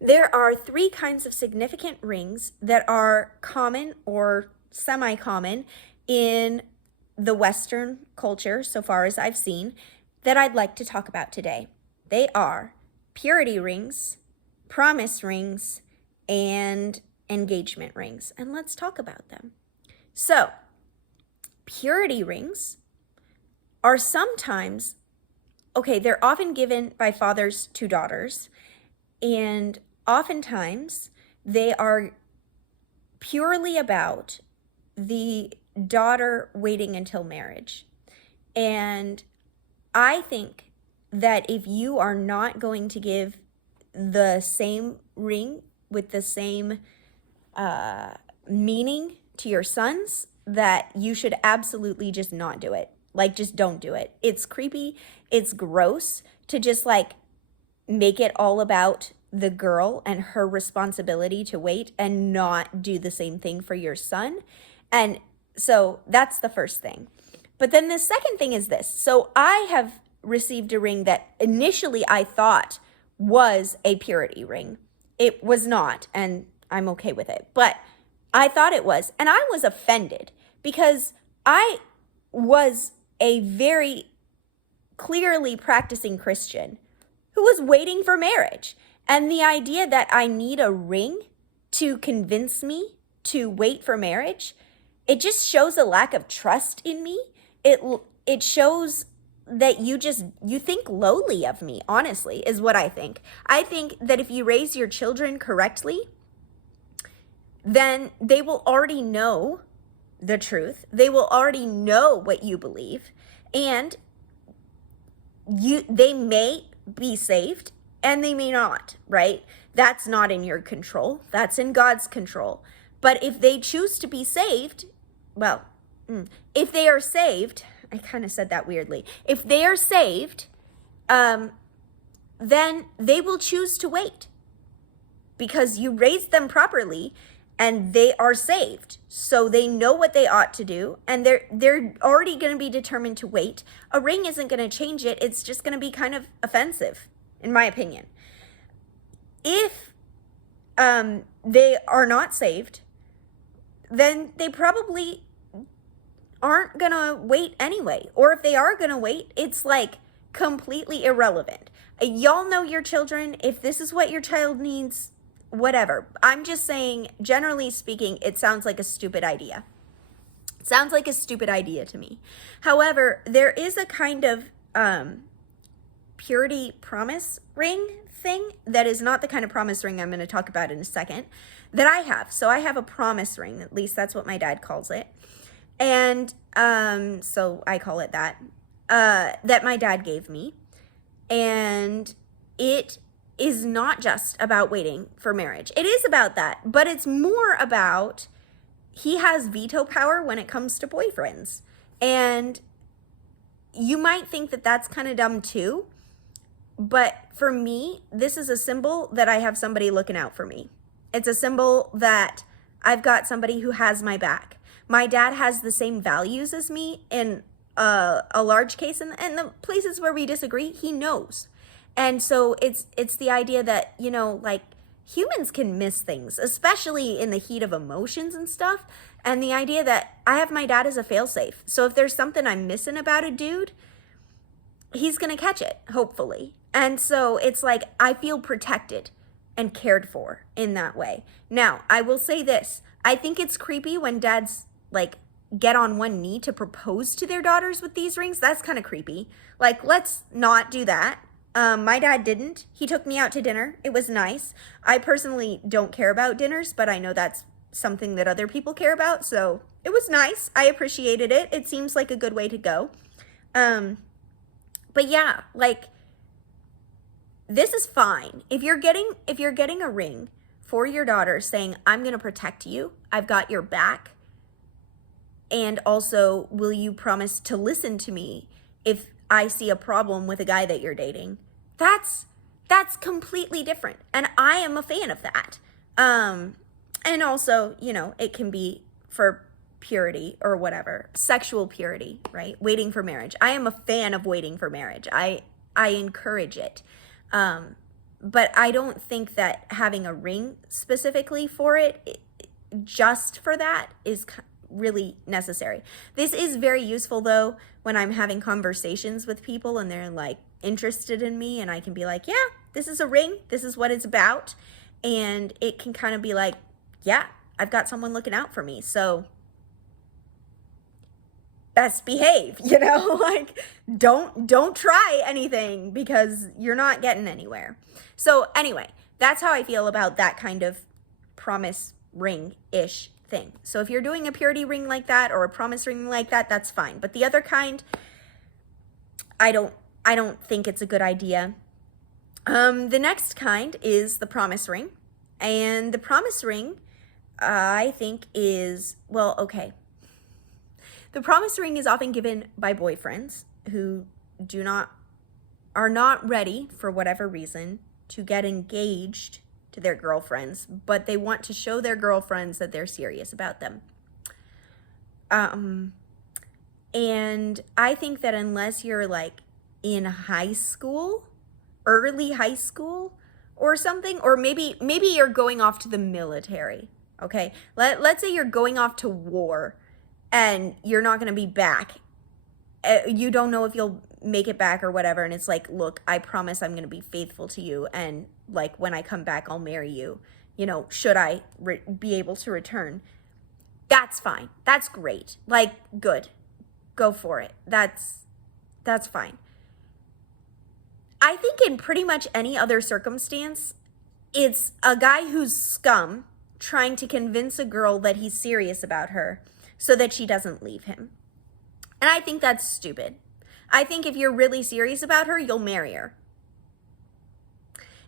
There are three kinds of significant rings that are common or semi-common in the Western culture, so far as I've seen, that I'd like to talk about today. They are purity rings, promise rings, and engagement rings. And let's talk about them. So, purity rings are sometimes, they're often given by fathers to daughters, and oftentimes they are purely about the daughter waiting until marriage. And I think that if you are not going to give the same ring with the same meaning to your sons, that you should absolutely just not do it. Like, just don't do it. It's creepy. It's gross to just like make it all about the girl and her responsibility to wait and not do the same thing for your son. And so that's the first thing. But then the second thing is this. So I have received a ring that initially I thought was a purity ring. It was not, and I'm okay with it. But I thought it was, and I was offended because I was a very clearly practicing Christian who was waiting for marriage. And the idea that I need a ring to convince me to wait for marriage, it just shows a lack of trust in me. It shows that you think lowly of me, honestly, is what I think. I think that if you raise your children correctly, then they will already know the truth. They will already know what you believe, and they may be saved and they may not, right? That's not in your control. That's in God's control. But if they choose to be saved, well, if they are saved, I kind of said that weirdly. If they are saved, then they will choose to wait because you raised them properly and they are saved. So they know what they ought to do, and they're already going to be determined to wait. A ring isn't going to change it. It's just going to be kind of offensive, in my opinion. If they are not saved, then they probably aren't going to wait anyway. Or if they are going to wait, it's like completely irrelevant. Y'all know your children. If this is what your child needs, whatever. I'm just saying, generally speaking, it sounds like a stupid idea. It sounds like a stupid idea to me. However, there is a kind of purity promise ring thing that is not the kind of promise ring I'm going to talk about in a second that I have. So I have a promise ring, at least that's what my dad calls it. And so I call it that, that my dad gave me. And it is not just about waiting for marriage. It is about that, but it's more about he has veto power when it comes to boyfriends. And you might think that that's kind of dumb too, but for me, this is a symbol that I have somebody looking out for me. It's a symbol that I've got somebody who has my back. My dad has the same values as me in a large case, and the places where we disagree, he knows. And so it's the idea that, like, humans can miss things, especially in the heat of emotions and stuff. And the idea that I have my dad as a failsafe. So if there's something I'm missing about a dude, he's going to catch it, hopefully. And so it's like I feel protected and cared for in that way. Now, I will say this. I think it's creepy when dads, like, get on one knee to propose to their daughters with these rings. That's kind of creepy. Like, let's not do that. My dad didn't. He took me out to dinner. It was nice. I personally don't care about dinners, but I know that's something that other people care about. So it was nice. I appreciated it. It seems like a good way to go. But yeah, like, this is fine. If you're getting a ring for your daughter saying, I'm going to protect you, I've got your back, and also, will you promise to listen to me if I see a problem with a guy that you're dating? That's completely different. And I am a fan of that. And also, it can be for purity or whatever, sexual purity, right? Waiting for marriage. I am a fan of waiting for marriage. I encourage it. But I don't think that having a ring specifically for it, just for that, is really necessary. This is very useful though when I'm having conversations with people and they're like interested in me, and I can be like, yeah, this is a ring, this is what it's about, and it can kind of be like, yeah, I've got someone looking out for me, so best behave, like don't try anything because you're not getting anywhere. So anyway, that's how I feel about that kind of promise ring-ish thing. So if you're doing a purity ring like that or a promise ring like that, that's fine. But the other kind, I don't think it's a good idea. The next kind is the promise ring. And the promise ring, I think is, well, okay. The promise ring is often given by boyfriends who are not ready for whatever reason to get engaged to their girlfriends, but they want to show their girlfriends that they're serious about them. And I think that unless you're like in high school, early high school or something, or maybe you're going off to the military, okay? Let's say you're going off to war and you're not going to be back. You don't know if you'll make it back or whatever, and it's like, look, I promise I'm going to be faithful to you, and like when I come back I'll marry you, should I be able to return. That's fine, that's great, like, good, go for it, that's fine. I think in pretty much any other circumstance, it's a guy who's scum trying to convince a girl that he's serious about her so that she doesn't leave him. And I think that's stupid. I think if you're really serious about her, you'll marry her.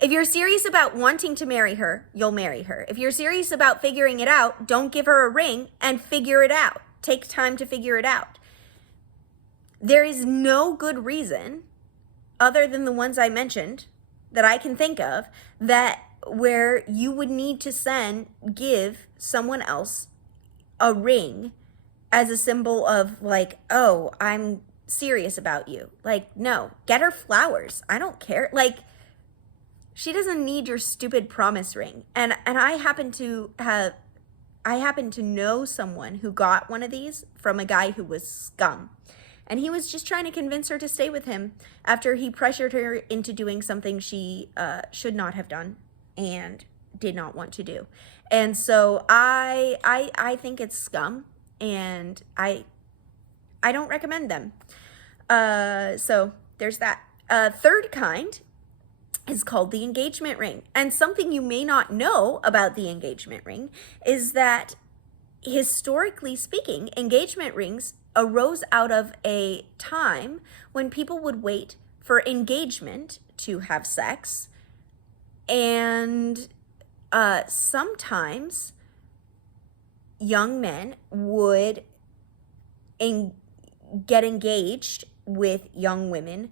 If you're serious about wanting to marry her, you'll marry her. If you're serious about figuring it out, don't give her a ring and figure it out. Take time to figure it out. There is no good reason, other than the ones I mentioned, that I can think of, that where you would need to give someone else a ring as a symbol of like, oh, I'm serious about you. Like, no, get her flowers. I don't care. Like, she doesn't need your stupid promise ring. And I happen to know someone who got one of these from a guy who was scum. And he was just trying to convince her to stay with him after he pressured her into doing something she should not have done and did not want to do. And so I think it's scum, and I don't recommend them. So there's that. Third kind is called the engagement ring. And something you may not know about the engagement ring is that, historically speaking, engagement rings arose out of a time when people would wait for engagement to have sex, and sometimes young men would get engaged with young women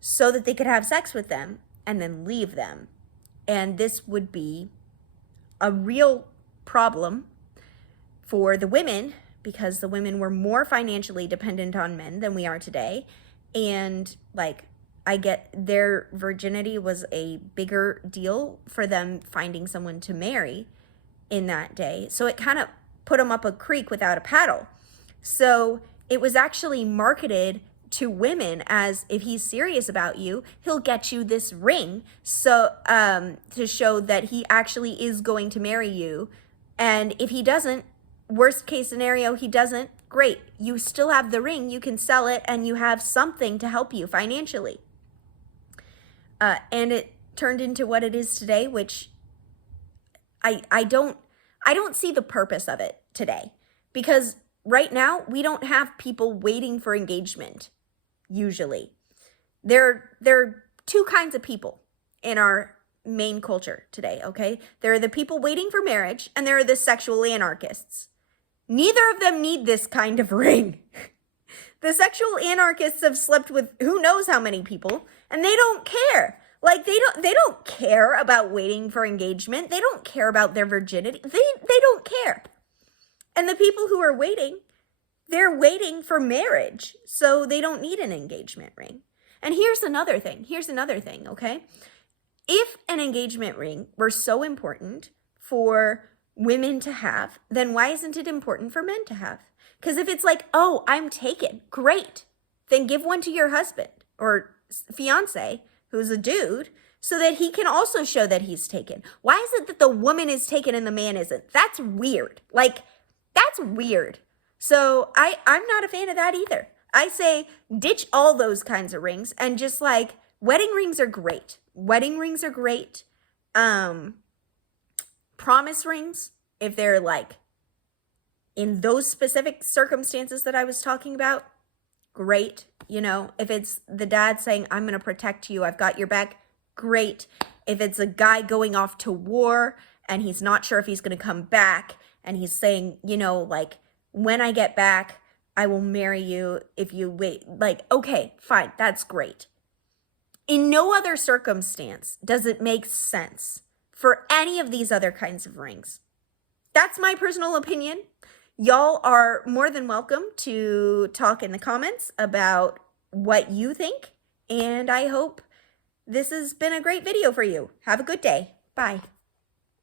so that they could have sex with them and then leave them. And this would be a real problem for the women, because the women were more financially dependent on men than we are today. And like, I get their virginity was a bigger deal for them finding someone to marry in that day. So it kind of put them up a creek without a paddle. So it was actually marketed to women as, if he's serious about you, he'll get you this ring, so to show that he actually is going to marry you. And if he doesn't, worst case scenario, he doesn't, great, you still have the ring, you can sell it, and you have something to help you financially. And it turned into what it is today, which I don't see the purpose of it today, because right now we don't have people waiting for engagement. Usually there are two kinds of people in our main culture today, okay? There are the people waiting for marriage, and there are the sexual anarchists. Neither of them need this kind of ring. The sexual anarchists have slept with who knows how many people, and they don't care. Like, they don't care about waiting for engagement. They don't care about their virginity. They don't care. And the people who are waiting, they're waiting for marriage, so they don't need an engagement ring. And here's another thing, okay? if an engagement ring were so important for women to have, then why isn't it important for men to have? Because if it's like, oh, I'm taken, great, then give one to your husband or fiance who's a dude so that he can also show that he's taken. Why is it that the woman is taken and the man isn't? That's weird. Like, that's weird. So I'm not a fan of that either. I say ditch all those kinds of rings and just like, wedding rings are great. Wedding rings are great. Promise rings, if they're like in those specific circumstances that I was talking about, great. You know, if it's the dad saying, I'm going to protect you, I've got your back, great. If it's a guy going off to war and he's not sure if he's going to come back and he's saying, you know, like, when I get back, I will marry you if you wait. Like, okay, fine, that's great. In no other circumstance does it make sense for any of these other kinds of rings. That's my personal opinion. Y'all are more than welcome to talk in the comments about what you think, and I hope this has been a great video for you. Have a good day. Bye.